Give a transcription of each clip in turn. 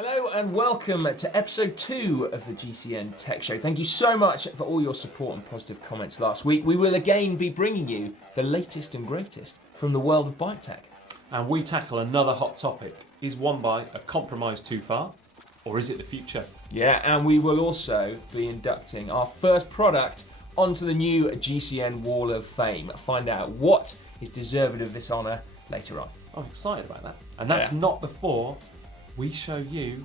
Hello and welcome to episode 2 of the GCN Tech Show. Thank you so much for all your support and positive comments last week. We will again be bringing you the latest and greatest from the world of bike tech. And we tackle another hot topic. Is one bike a compromise too far? Or is it the future? Yeah, and we will also be inducting our first product onto the new GCN Wall of Fame. Find out what is deserving of this honour later on. I'm excited about that. And that's not before we show you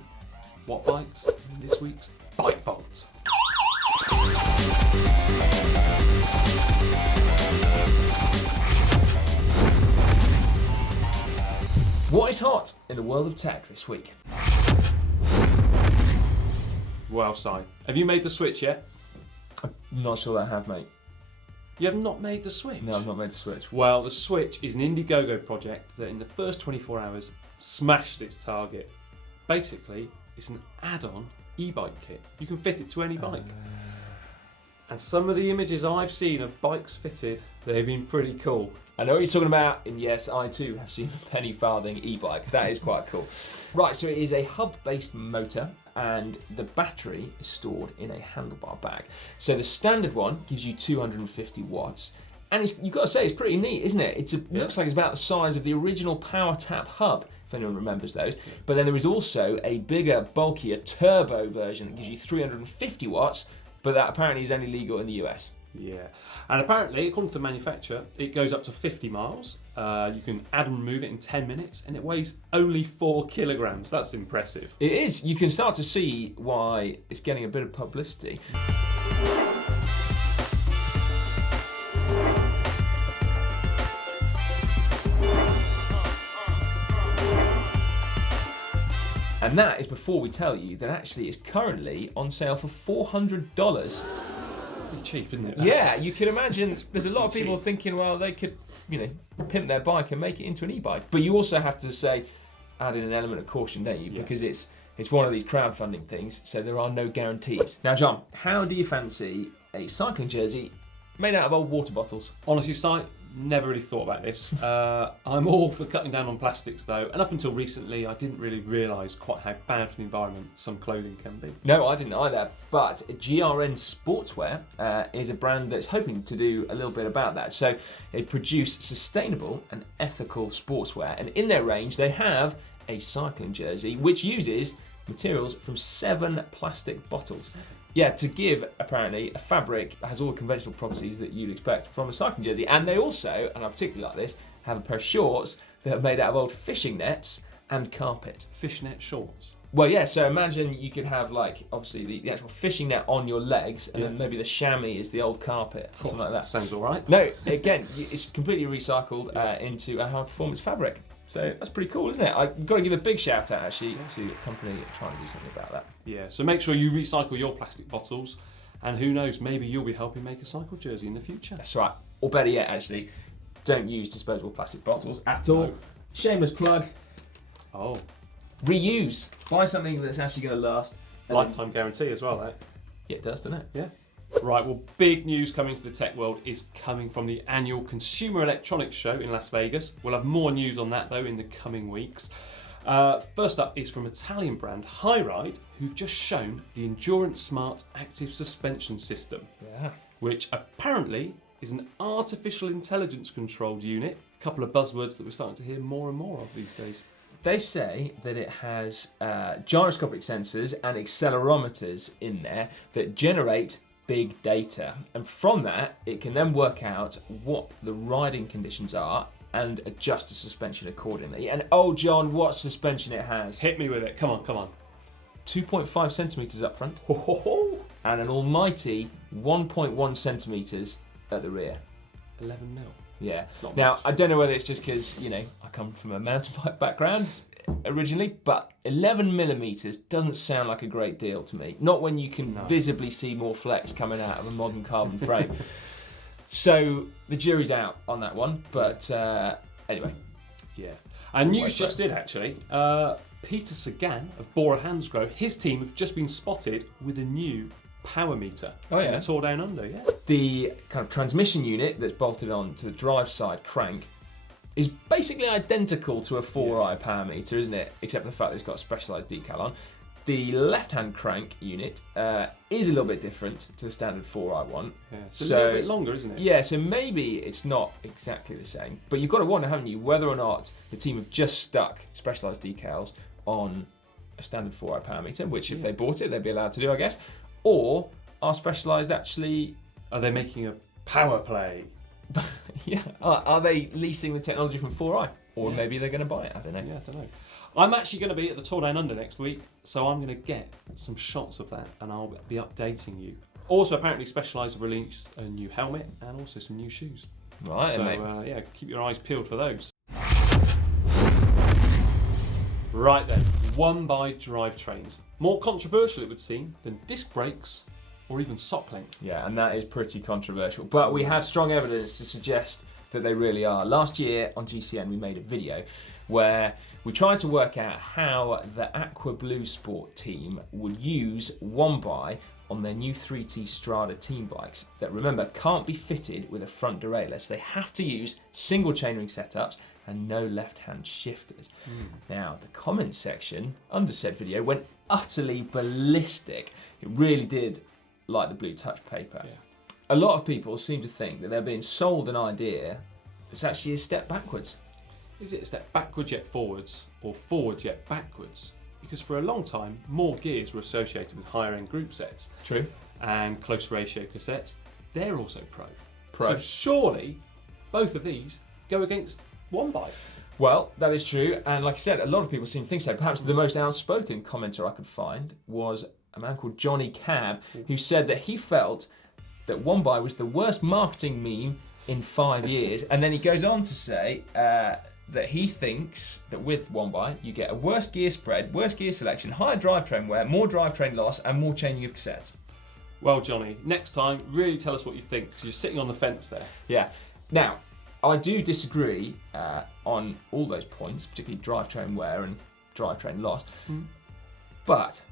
what bikes in this week's Bike Vault. What is hot in the world of tech this week? Well, Si, have you made the switch yet? I'm not sure that I have, mate. You have not made the switch? No, I've not made the switch. Well, the Switch is an Indiegogo project that in the first 24 hours smashed its target. Basically, it's an add-on e-bike kit. You can fit it to any bike. And some of the images I've seen of bikes fitted, they've been pretty cool. I know what you're talking about, and yes, I too have seen a penny farthing e-bike. That is quite cool. Right, so it is a hub-based motor, and the battery is stored in a handlebar bag. So the standard one gives you 250 watts, and you've got to say, it's pretty neat, isn't it? Looks like it's about the size of the original Power Tap hub, if anyone remembers those. But then there is also a bigger, bulkier turbo version that gives you 350 watts, but that apparently is only legal in the US. Yeah, and apparently, according to the manufacturer, it goes up to 50 miles. You can add and remove it in 10 minutes, and it weighs only 4 kilograms. That's impressive. It is. You can start to see why it's getting a bit of publicity. And that is before we tell you that actually it's currently on sale for $400. Pretty cheap, isn't it? Yeah, you can imagine there's a lot of Pretty people cheap. thinking, well, they could, pimp their bike and make it into an e-bike. But you also have to say, add in an element of caution, don't you? Yeah. Because it's one of these crowdfunding things, so there are no guarantees. Now, John, how do you fancy a cycling jersey made out of old water bottles? Honestly, Si, never really thought about this. I'm all for cutting down on plastics, though, and up until recently, I didn't really realise quite how bad for the environment some clothing can be. No, I didn't either. But GRN Sportswear is a brand that's hoping to do a little bit about that. So they produce sustainable and ethical sportswear, and in their range, they have a cycling jersey which uses materials from 7 plastic bottles. 7? Yeah, to give, apparently, a fabric that has all the conventional properties that you'd expect from a cycling jersey. And they also, and I particularly like this, have a pair of shorts that are made out of old fishing nets and carpet. Fishnet shorts? Well, yeah, so imagine you could have, obviously the actual fishing net on your legs, and then maybe the chamois is the old carpet, or something like that. Sounds all right. No, again, it's completely recycled into a high-performance fabric. So that's pretty cool, isn't it? I've got to give a big shout out, actually, to a company trying to do something about that. Yeah, so make sure you recycle your plastic bottles, and who knows, maybe you'll be helping make a cycle jersey in the future. That's right. Or better yet, actually, don't use disposable plastic bottles at all. No. Shameless plug. Oh. Reuse. Buy something that's actually going to last. Lifetime guarantee as well, eh? Yeah, it does, doesn't it? Yeah. Right, well, big news coming to the tech world is coming from the annual Consumer Electronics Show in Las Vegas. We'll have more news on that, though, in the coming weeks. First up is from Italian brand Hi-Ride, who've just shown the Endurance Smart Active Suspension System, which apparently is an artificial intelligence controlled unit. A couple of buzzwords that we're starting to hear more and more of these days. They say that it has gyroscopic sensors and accelerometers in there that generate big data, and from that it can then work out what the riding conditions are and adjust the suspension accordingly. And oh John, what suspension it has. Hit me with it, come on. 2.5 centimetres up front and an almighty 1.1 centimetres at the rear. 11 mil. Yeah. Not Now, much. I don't know whether it's just because, I come from a mountain bike background originally, but 11 millimetres doesn't sound like a great deal to me. Not when you can visibly see more flex coming out of a modern carbon frame. So the jury's out on that one, but anyway. Yeah. And news just did, actually. Peter Sagan of Bora Hansgrohe, his team have just been spotted with a new power meter. Oh, yeah. In the Tour Down Under, yeah. The kind of transmission unit that's bolted on to the drive side crank is basically identical to a 4i power meter, isn't it? Except for the fact that it's got a specialised decal on. The left-hand crank unit is a little bit different to the standard 4i one. Yeah, it's a little bit longer, isn't it? Yeah, so maybe it's not exactly the same. But you've got to wonder, haven't you, whether or not the team have just stuck specialised decals on a standard 4i power meter, which if they bought it, they'd be allowed to do, I guess. Or are Specialised actually... Are they making a power play? Yeah. Are they leasing the technology from 4i? Or maybe they're going to buy it, I don't know. Yeah, I don't know. I'm actually going to be at the Tour Down Under next week, so I'm going to get some shots of that and I'll be updating you. Also, apparently Specialised have released a new helmet and also some new shoes. Right, so yeah, keep your eyes peeled for those. Right then, one by Drivetrains. More controversial, it would seem, than disc brakes or even sock length. Yeah, and that is pretty controversial. But we have strong evidence to suggest that they really are. Last year on GCN, we made a video where we tried to work out how the Aqua Blue Sport team would use one by on their new 3T Strada team bikes that, remember, can't be fitted with a front derailleur. So they have to use single chainring setups and no left-hand shifters. Now, the comments section under said video went utterly ballistic. It really did like the blue touch paper. Yeah. A lot of people seem to think that they're being sold an idea that's actually a step backwards. Is it a step backwards yet forwards, or forwards yet backwards? Because for a long time, more gears were associated with higher end group sets. True. And close ratio cassettes. They're also pro. Pro. So surely, both of these go against one bike. Well, that is true, and like I said, a lot of people seem to think so. Perhaps the most outspoken commenter I could find was a man called Johnny Cab, who said that he felt that One By was the worst marketing meme in 5 years, and then he goes on to say that he thinks that with One By you get a worse gear spread, worse gear selection, higher drivetrain wear, more drivetrain loss, and more chaining of cassettes. Well, Johnny, next time, really tell us what you think, because you're sitting on the fence there. Yeah. Now, I do disagree on all those points, particularly drivetrain wear and drivetrain loss. But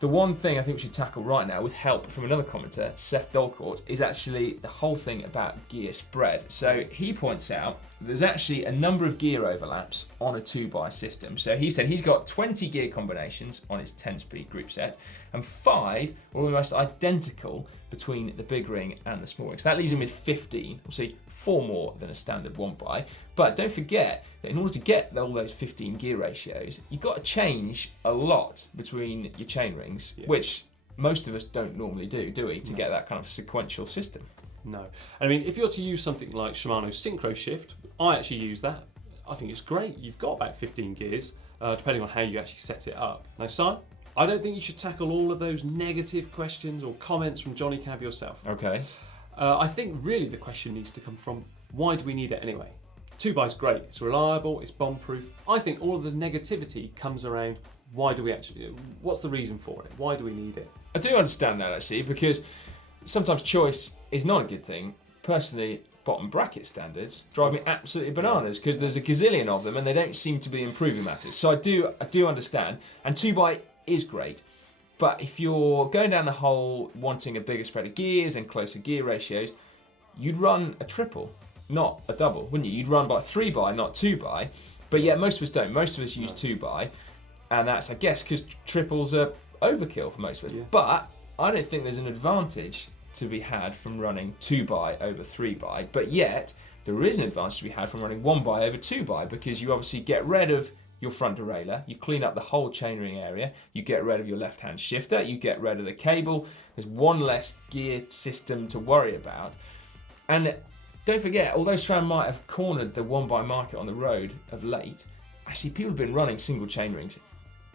the one thing I think we should tackle right now, with help from another commenter, Seth Dolcourt, is actually the whole thing about gear spread. So he points out there's actually a number of gear overlaps on a 2x system. So he said he's got 20 gear combinations on his 10-speed group set, and 5 are almost identical between the big ring and the small ring. So that leaves him with 15, obviously 4 more than a standard 1x. But don't forget that in order to get all those 15 gear ratios, you've got to change a lot between your chain rings, which most of us don't normally do we, to get that kind of sequential system. No. I mean, if you're to use something like Shimano's Synchro Shift, I actually use that. I think it's great. You've got about 15 gears, depending on how you actually set it up. Now, Si, I don't think you should tackle all of those negative questions or comments from Johnny Cab yourself. Okay. I think really the question needs to come from, why do we need it anyway? 2x's great, it's reliable, it's bomb-proof. I think all of the negativity comes around, why do we actually, what's the reason for it? Why do we need it? I do understand that actually, because sometimes choice is not a good thing. Personally, bottom bracket standards drive me absolutely bananas because there's a gazillion of them and they don't seem to be improving matters. So I do understand, and 2x is great. But if you're going down the whole wanting a bigger spread of gears and closer gear ratios, you'd run a triple, not a double, wouldn't you? You'd run by 3x, not 2x. But yeah, most of us don't. Most of us use 2x, and that's, I guess, because triples are overkill for most of us. Yeah. But I don't think there's an advantage to be had from running 2x over 3x. But yet, there is an advantage to be had from running 1x over 2x, because you obviously get rid of your front derailleur, you clean up the whole chainring area, you get rid of your left-hand shifter, you get rid of the cable, there's one less gear system to worry about. And don't forget, although SRAM might have cornered the 1x market on the road of late, actually people have been running single chainrings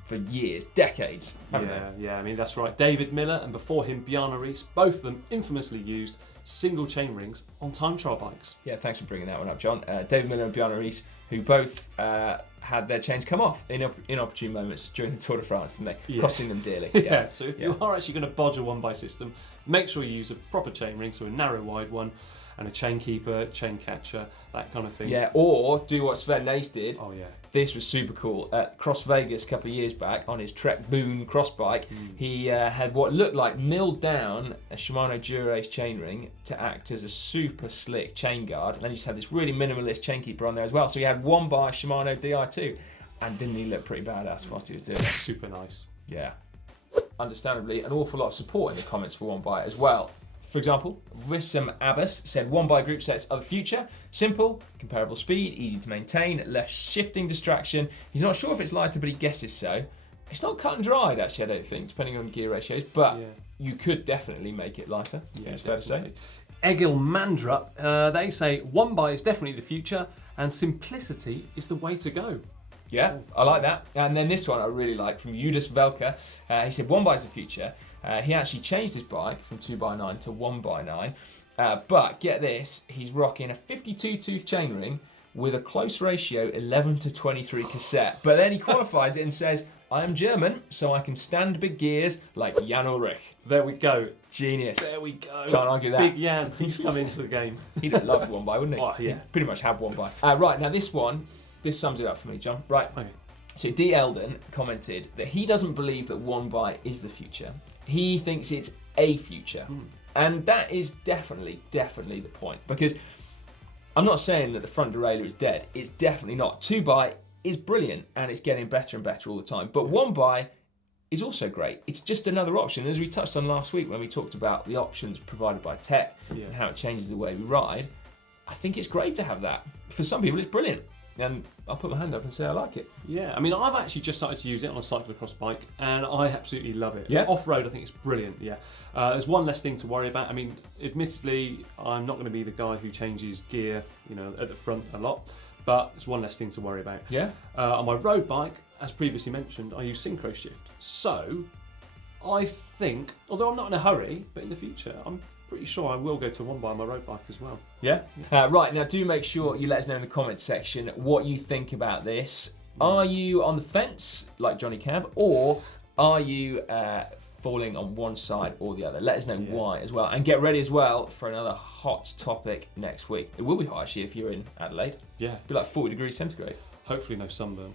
for years, decades, haven't they? Yeah, I mean, that's right. David Miller and before him Bjarne Riis, both of them infamously used single chain rings on time trial bikes. Yeah, thanks for bringing that one up, John. David Miller and Bjarne Riis, who both had their chains come off in inopportune moments during the Tour de France, didn't they? Yeah. Costing them dearly. Yeah, so if you are actually going to bodge a 1x system, make sure you use a proper chain ring, so a narrow wide one. and a chain keeper, chain catcher, that kind of thing. Yeah, or do what Sven Nace did. Oh yeah. This was super cool. At Cross Vegas a couple of years back on his Trek Boon cross bike, he had what looked like milled down a Shimano Dura-Ace chainring to act as a super slick chain guard. And then he just had this really minimalist chain keeper on there as well. So he had one by Shimano Di2. And didn't he look pretty badass whilst he was doing it? Super nice. Yeah. Understandably, an awful lot of support in the comments for One By as well. For example, Vissam Abbas said One By group sets are the future. Simple, comparable speed, easy to maintain, less shifting distraction. He's not sure if it's lighter, but he guesses so. It's not cut and dried, actually, I don't think, depending on gear ratios, but you could definitely make it lighter. I think it's fair to say. Egil Mandrup, they say One By is definitely the future and simplicity is the way to go. Yeah, I like that. And then this one I really like from Judas Velka. He said One By is the future. He actually changed his bike from 2x9 to 1x9. But get this, he's rocking a 52 tooth chainring with a close ratio 11:23 cassette. But then he qualifies it and says, I am German, so I can stand big gears like Jan Ulrich. There we go. Genius. There we go. Can't argue that. Big Jan, he's come into the game. He'd have loved One By, wouldn't he? Oh, yeah. Pretty much had One By. Right, now this one, this sums it up for me, John. Right. Okay. So D. Eldon commented that he doesn't believe that One By is the future. He thinks it's a future. And that is definitely the point. Because I'm not saying that the front derailleur is dead. It's definitely not. 2x is brilliant and it's getting better and better all the time. But 1x is also great. It's just another option. As we touched on last week when we talked about the options provided by tech and how it changes the way we ride, I think it's great to have that. For some people, it's brilliant. And I'll put my hand up and say I like it. Yeah, I mean, I've actually just started to use it on a cyclocross bike, and I absolutely love it. Yeah. Off-road, I think it's brilliant, yeah. There's one less thing to worry about. I mean, admittedly, I'm not going to be the guy who changes gear, at the front a lot, but there's one less thing to worry about. Yeah. On my road bike, as previously mentioned, I use synchro shift. So, I think, although I'm not in a hurry, but in the future, I'm pretty sure I will go to One By on my road bike as well. Yeah? Right, now do make sure you let us know in the comments section what you think about this. Are you on the fence, like Johnny Cab, or are you falling on one side or the other? Let us know why as well. And get ready as well for another hot topic next week. It will be hot actually if you're in Adelaide. Yeah. It'll be like 40 degrees centigrade. Hopefully no sunburn.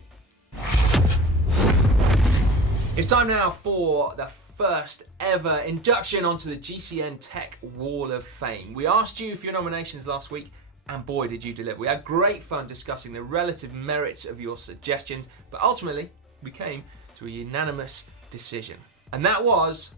It's time now for the first ever induction onto the GCN Tech Wall of Fame. We asked you for your nominations last week, and boy did you deliver. We had great fun discussing the relative merits of your suggestions, but ultimately we came to a unanimous decision. And that was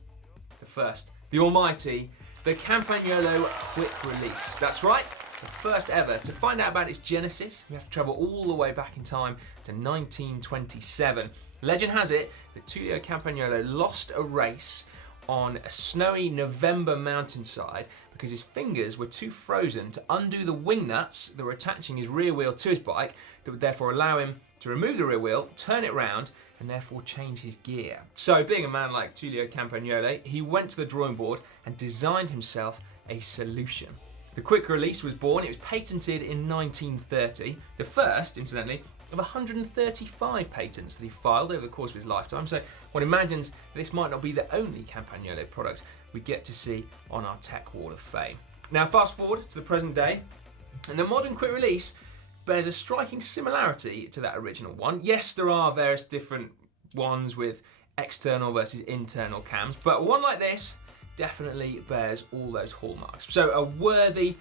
the first, the almighty, the Campagnolo Quick Release. That's right, the first ever. To find out about its genesis, we have to travel all the way back in time to 1927. Legend has it that Tullio Campagnolo lost a race on a snowy November mountainside because his fingers were too frozen to undo the wing nuts that were attaching his rear wheel to his bike, that would therefore allow him to remove the rear wheel, turn it round, and therefore change his gear. So, being a man like Tullio Campagnolo, he went to the drawing board and designed himself a solution. The Quick Release was born. It was patented in 1930, the first, incidentally, of 135 patents that he filed over the course of his lifetime. So one imagines this might not be the only Campagnolo product we get to see on our Tech Wall of Fame. Now fast forward to the present day, and the modern Quick Release bears a striking similarity to that original one. Yes, there are various different ones with external versus internal cams, but one like this definitely bears all those hallmarks. So a worthy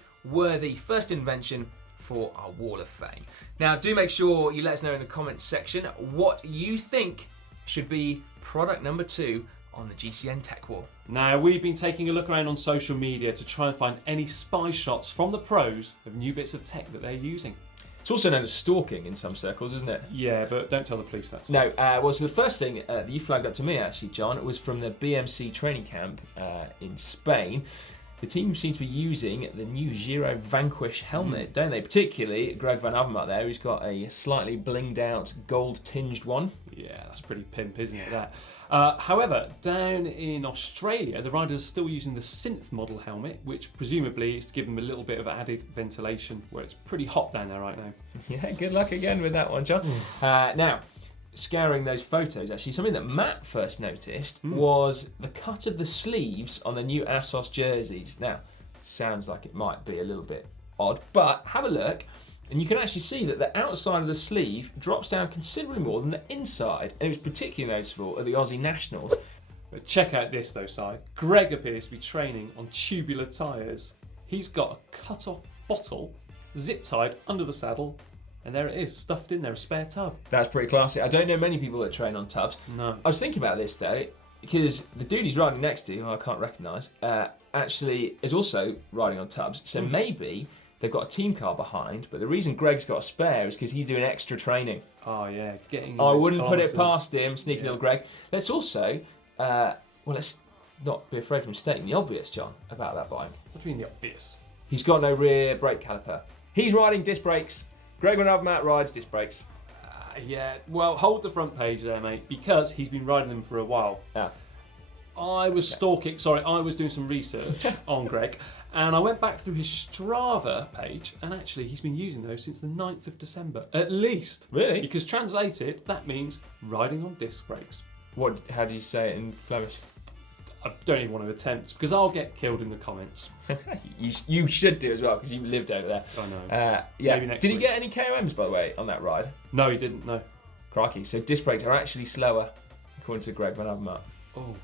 first invention for our Wall of Fame. Now do make sure you let us know in the comments section what you think should be product number 2 on the GCN Tech Wall. Now we've been taking a look around on social media to try and find any spy shots from the pros of new bits of tech that they're using. It's also known as stalking in some circles, isn't it? Yeah, but don't tell the police that. No, so the first thing that you flagged up to me actually, John, was from the BMC training camp in Spain. The team seem to be using the new Giro Vanquish helmet, don't they? Particularly Greg Van Avermaet there, who's got a slightly blinged out gold tinged one. Yeah, that's pretty pimp, isn't it, that? However, down in Australia, the riders are still using the synth model helmet, which presumably is to give them a little bit of added ventilation, where it's pretty hot down there right now. Yeah, good luck again with that one, John. Now, scouring those photos, actually, something that Matt first noticed was the cut of the sleeves on the new Assos jerseys. Now, sounds like it might be a little bit odd, but have a look. And you can actually see that the outside of the sleeve drops down considerably more than the inside. And it was particularly noticeable at the Aussie Nationals. But check out this though, Si. Greg appears to be training on tubular tyres. He's got a cut-off bottle, zip-tied under the saddle, and there it is, stuffed in there, a spare tub. That's pretty classy. I don't know many people that train on tubs. No. I was thinking about this though, because the dude he's riding next to, who I can't recognise, actually is also riding on tubs. So maybe they've got a team car behind, but the reason Greg's got a spare is because he's doing extra training. Oh yeah, I wouldn't put it past him, sneaky little Greg. Let's also, let's not be afraid from stating the obvious, John, about that bike. What do you mean the obvious? He's got no rear brake caliper. He's riding disc brakes. Greg Van Avermaet rides disc brakes. Yeah, well, hold the front page there, mate, because he's been riding them for a while. I was doing some research on Greg, and I went back through his Strava page, and actually he's been using those since the 9th of December, at least. Really? Because translated, that means riding on disc brakes. How do you say it in Flemish? I don't even want to attempt, because I'll get killed in the comments. You should do as well, because you lived over there. I know. Yeah. Maybe next Did week. he get any KOMs, by the way, on that ride? No, he didn't, no. Crikey. So disc brakes are actually slower, according to Greg Van Avermaet. Oh.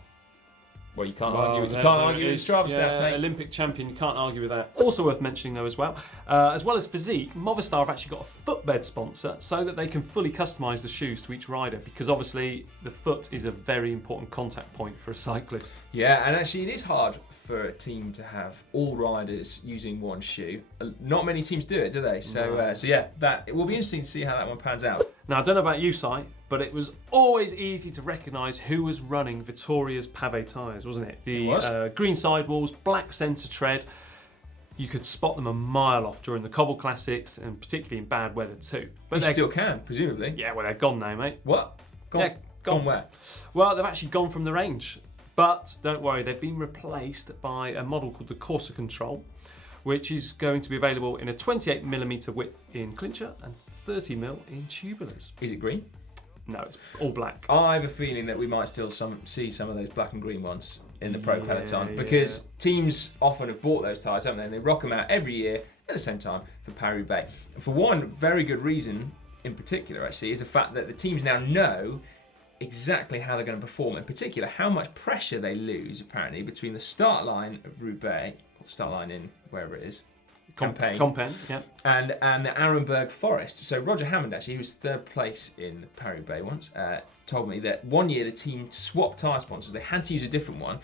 Well, you can't argue with Strava stats, mate. Olympic champion, you can't argue with that. Also worth mentioning though as well as physique, Movistar have actually got a footbed sponsor so that they can fully customise the shoes to each rider, because obviously the foot is a very important contact point for a cyclist. Yeah, and actually it is hard for a team to have all riders using one shoe. Not many teams do it, do they? So, No. it will be interesting to see how that one pans out. Now, I don't know about you, Si, but it was always easy to recognise who was running Vittoria's pavé tyres, wasn't it? The green sidewalls, black centre tread. You could spot them a mile off during the cobble classics, and particularly in bad weather too. But they still can, presumably. Yeah, well, they're gone now, mate. What? Gone where? Well, they've actually gone from the range. But don't worry, they've been replaced by a model called the Corsa Control, which is going to be available in a 28mm width in clincher and 30mm in tubulars. Is it green? No, it's all black. I have a feeling that we might still see some of those black and green ones in the Pro Peloton, because teams often have bought those tyres, haven't they? And they rock them out every year at the same time for Paris-Roubaix. And for one very good reason in particular, actually, is the fact that the teams now know exactly how they're going to perform, in particular how much pressure they lose, apparently, between the start line of Roubaix, or start line in wherever it is, Compiègne, yeah. and the Arenberg Forest. So Roger Hammond, actually, who was third place in Paris-Roubaix once, told me that one year the team swapped tyre sponsors. They had to use a different one,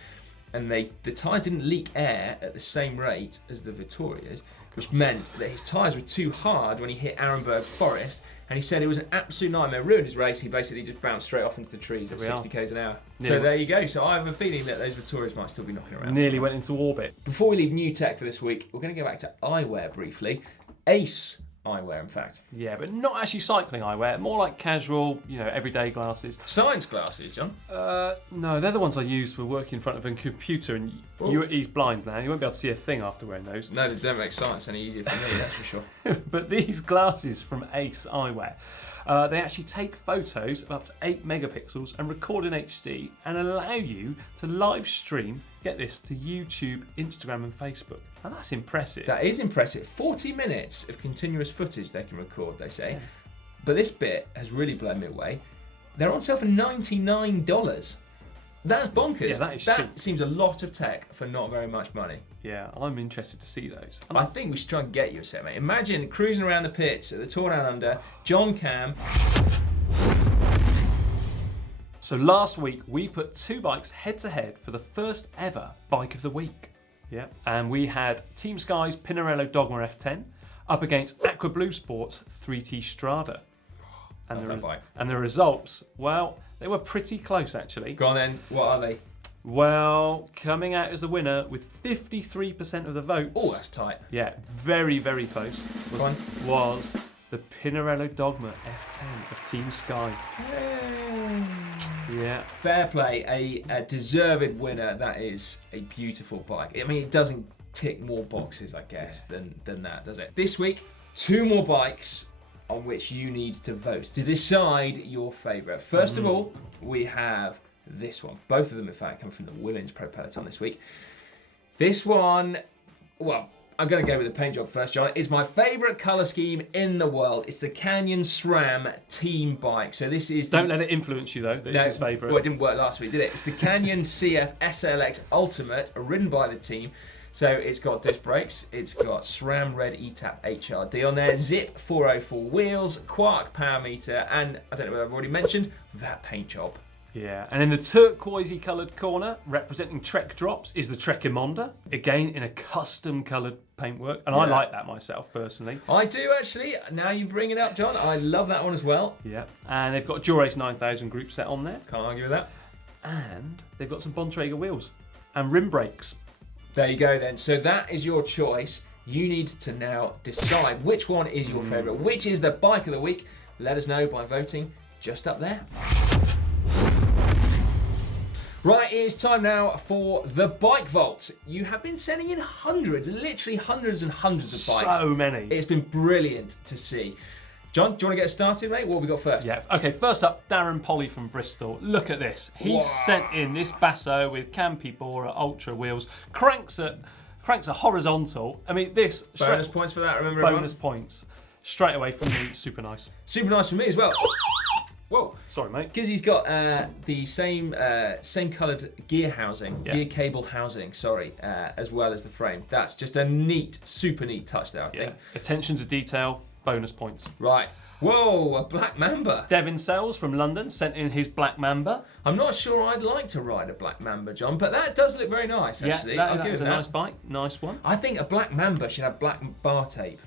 and the tyres didn't leak air at the same rate as the Vittorias, which meant that his tyres were too hard when he hit Arenberg Forest. And he said it was an absolute nightmare. Ruined his race. He basically just bounced straight off into the trees at 60 k's an hour. So there you go. So I have a feeling that those Vittorias might still be knocking around. Nearly went into orbit. Before we leave new tech for this week, we're going to go back to eyewear briefly. Ace eyewear, in fact. Yeah, but not actually cycling eyewear. More like casual, everyday glasses. Science glasses, John? No, they're the ones I use for working in front of a computer, and he's blind now. You won't be able to see a thing after wearing those. No, they don't make science any easier for me, that's for sure. But these glasses from Ace Eyewear, they actually take photos of up to 8 megapixels and record in HD and allow you to live stream, get this, to YouTube, Instagram and Facebook. And that's impressive. That is impressive. 40 minutes of continuous footage they can record, they say. Yeah. But this bit has really blown me away. They're on sale for $99. That's bonkers. Yeah, that is cheap. Seems a lot of tech for not very much money. Yeah, I'm interested to see those. I think we should try and get you a set, mate. Imagine cruising around the pits at the Tour Down Under, John Cam. So last week we put 2 bikes head to head for the first ever Bike of the Week. Yeah, and we had Team Sky's Pinarello Dogma F10 up against Aqua Blue Sports 3T Strada. And the results, well, they were pretty close actually. Go on then, what are they? Well, coming out as the winner with 53% of the votes. Oh, that's tight. Yeah, very, very close. Was the Pinarello Dogma F10 of Team Sky. Yay. Yeah. Fair play, a deserved winner. That is a beautiful bike. I mean, it doesn't tick more boxes, I guess, than that, does it? This week, 2 more bikes on which you need to vote to decide your favourite. First of all, we have this one. Both of them, in fact, come from the Women's Pro Peloton this week. This one Well, I'm going to go with the paint job first, John. It's my favourite colour scheme in the world. It's the Canyon SRAM team bike. So this is... Don't let it influence you, though, that it's his favourite. Well, it didn't work last week, did it? It's the Canyon CF SLX Ultimate, ridden by the team. So it's got disc brakes, it's got SRAM Red ETAP HRD on there, Zip 404 wheels, Quark power meter, and I don't know whether I've already mentioned, that paint job. Yeah, and in the turquoisey coloured corner, representing Trek drops, is the Trek Imonda, again in a custom coloured paintwork, and I like that myself personally. I do actually. Now you bring it up, John. I love that one as well. Yeah, and they've got a Durace 9000 group set on there. Can't argue with that. And they've got some Bontrager wheels and rim brakes. There you go then. So that is your choice. You need to now decide which one is your favourite, which is the bike of the week. Let us know by voting just up there. Right, it's time now for the bike vault. You have been sending in hundreds, literally hundreds and hundreds of bikes. So many. It's been brilliant to see. John, do you want to get started, mate? What have we got first? Yeah. Okay, first up, Darren Polly from Bristol. Look at this. He's sent in this Basso with Campy Bora Ultra wheels. Cranks are horizontal. I mean, this... Bonus points for that, remember Bonus points. Straight away from me, super nice. Super nice for me as well. Whoa. Sorry, mate. Because he's got the same coloured gear housing, gear cable housing, as well as the frame. That's just a neat, super neat touch there, I think. Attention to detail, bonus points. Right. Whoa, a Black Mamba. Devin Sells from London sent in his Black Mamba. I'm not sure I'd like to ride a Black Mamba, John, but that does look very nice, actually. Yeah, that is a nice bike. Nice one. I think a Black Mamba should have black bar tape.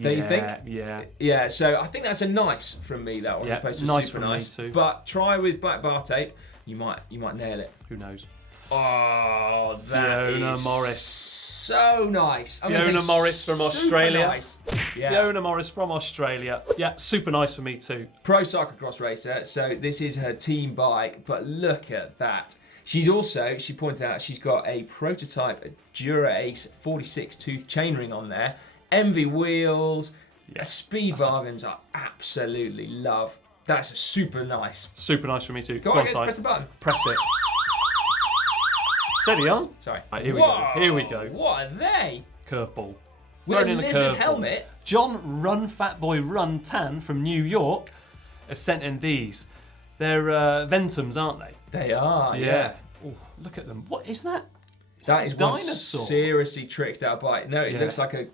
Don't you think? Yeah. Yeah, so I think that's a nice from me, that one, as opposed to nice super from nice. me too. But try with black bar tape, you might nail it. Who knows? Oh, that Fiona is Morris. So nice. Fiona Morris from Australia. Nice. Yeah. Fiona Morris from Australia. Yeah, super nice for me too. Pro cyclocross racer, so this is her team bike, but look at that. She pointed out, she's got a prototype Dura Ace 46 tooth chainring on there. MV wheels, speed bargains I absolutely love. That's super nice. Super nice for me too. Go on, press the button. Press it. Steady on. Sorry. Right, here we go. Here we go. What are they? Curveball. With a lizard helmet? John Run Fat Boy Run Tan from New York has sent in these. They're Ventums, aren't they? They are, yeah. Oh, look at them. What is that? That is one dinosaur. seriously tricked out bike. No, it looks like a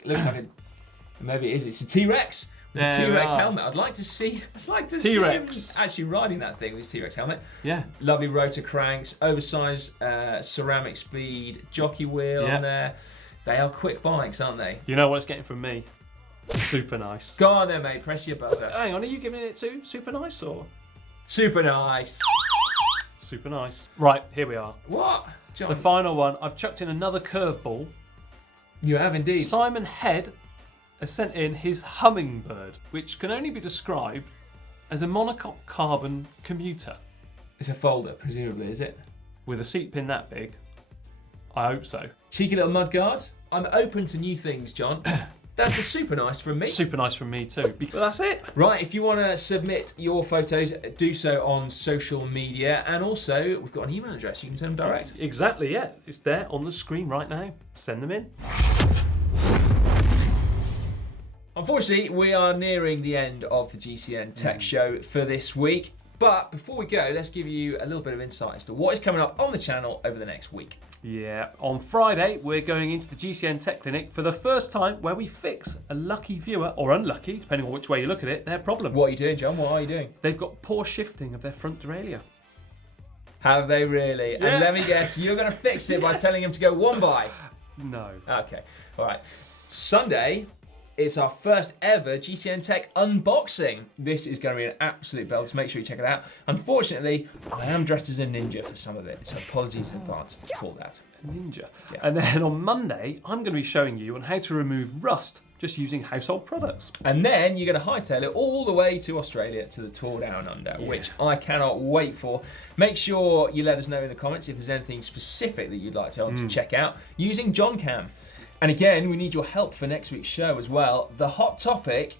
maybe it is. It's a T-Rex with a T-Rex helmet. I'd like to see him actually riding that thing with his T-Rex helmet. Yeah. Lovely rotor cranks, oversized ceramic speed, jockey wheel on there. They are quick bikes, aren't they? You know what it's getting from me? Super nice. Go on then, mate. Press your buzzer. Hang on, are you giving it to super nice or? Super nice. Super nice. Right, here we are. What? John. The final one. I've chucked in another curveball. You have indeed. Simon Head has sent in his Hummingbird, which can only be described as a monocoque carbon commuter. It's a folder, presumably, is it? With a seat pin that big. I hope so. Cheeky little mudguards. I'm open to new things, John. That's a super nice from me. Super nice from me too. But that's it. Right, if you want to submit your photos, do so on social media. And also, we've got an email address. You can send them direct. Exactly, yeah. It's there on the screen right now. Send them in. Unfortunately, we are nearing the end of the GCN Tech Show for this week. But before we go, let's give you a little bit of insight as to what is coming up on the channel over the next week. Yeah, on Friday, we're going into the GCN Tech Clinic for the first time where we fix a lucky viewer, or unlucky, depending on which way you look at it, their problem. What are you doing, John? What are you doing? They've got poor shifting of their front derailleur. Have they really? Yeah. And let me guess, you're going to fix it by telling him to go one by? No. Okay, all right. Sunday, it's our first ever GCN Tech unboxing. This is going to be an absolute belt, so make sure you check it out. Unfortunately, I am dressed as a ninja for some of it, so apologies in advance for that. Ninja. Yeah. And then on Monday, I'm going to be showing you on how to remove rust just using household products. And then you're going to hightail it all the way to Australia to the Tour Down Under, which I cannot wait for. Make sure you let us know in the comments if there's anything specific that you'd like to check out using John Cam. And again, we need your help for next week's show as well. The hot topic,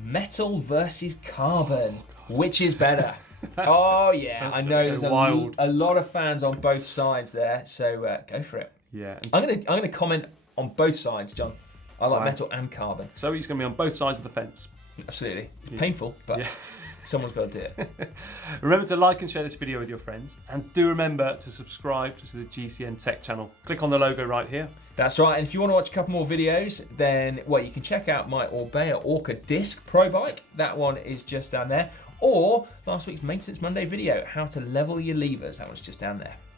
metal versus carbon. Which is better? Oh yeah, I know there's a lot of fans on both sides there, so go for it. Yeah. I'm gonna comment on both sides, John. I like Wow. metal and carbon. So he's going to be on both sides of the fence. Absolutely. It's painful, but someone's got to do it. Remember to like and share this video with your friends, and do remember to subscribe to the GCN Tech channel. Click on the logo right here. That's right, and if you want to watch a couple more videos, then you can check out my Orbea Orca Disc Pro Bike. That one is just down there. Or last week's Maintenance Monday video, how to level your levers. That one's just down there.